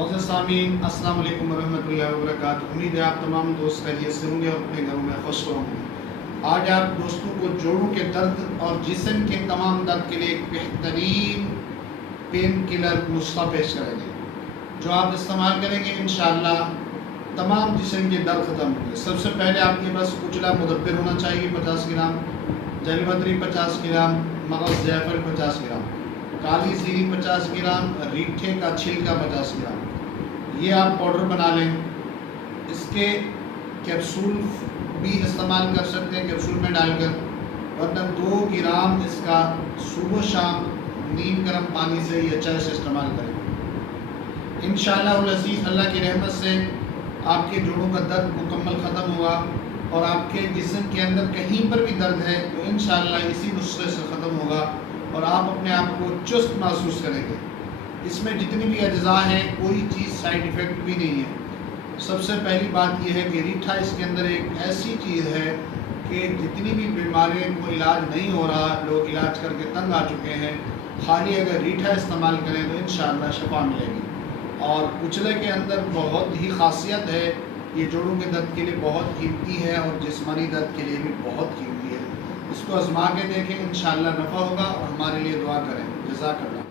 मोअज़्ज़ज़ सामीन, अस्सलाम वालेकुम वरहमतुल्लाहि वबरकातुहू। उम्मीद है आप तमाम दोस्त खैरियत से होंगे और अपने घरों में खुश होंगे। आज आप दोस्तों को जोड़ों के दर्द और जिस्म के तमाम दर्द के लिए एक बेहतरीन पेन किलर नुस्खा पेश करेंगे, जो आप इस्तेमाल करेंगे इंशाअल्लाह तमाम जिस्म के दर्द ख़त्म होंगे। सबसे पहले आपके पास कुचला मुदब्बिर होना चाहिए 50 ग्राम, जलपत्री 50 ग्राम, मगज़ ज़ैफ़र 50 ग्राम, काली जीरी 50 ग्राम, रीठे का छिलका 50 ग्राम। ये आप पाउडर बना लें। इसके कैप्सूल भी इस्तेमाल कर सकते हैं कैप्सूल में डालकर, वरना 2 ग्राम इसका सुबह शाम नीम गर्म पानी से या चाय से इस्तेमाल करें। इंशाअल्लाह अज़ीज़ अल्लाह की रहमत से आपके जोड़ों का दर्द मुकम्मल ख़त्म हुआ और आपके जिस्म के अंदर कहीं पर भी दर्द है तो इंशाअल्लाह इसी नुस्खे से ख़त्म होगा और आप अपने आप को चुस्त महसूस करेंगे। इसमें जितनी भी अज्जा हैं कोई चीज़ साइड इफ़ेक्ट भी नहीं है। सबसे पहली बात यह है कि रीठा इसके अंदर एक ऐसी चीज़ है कि जितनी भी बीमारियों को इलाज नहीं हो रहा, लोग इलाज करके तंग आ चुके हैं, खाली अगर रीठा इस्तेमाल करें तो इंशाअल्लाह शफा मिलेगी। और कुचले के अंदर बहुत ही खासियत है, ये जोड़ों के दर्द के लिए बहुत कीमती है और जिस्मानी दर्द के लिए भी बहुत कीमती है। इसको आज़मा के देखें, इंशाअल्लाह नफ़ा होगा और हमारे लिए दुआ करें। जज़ाकल्लाह।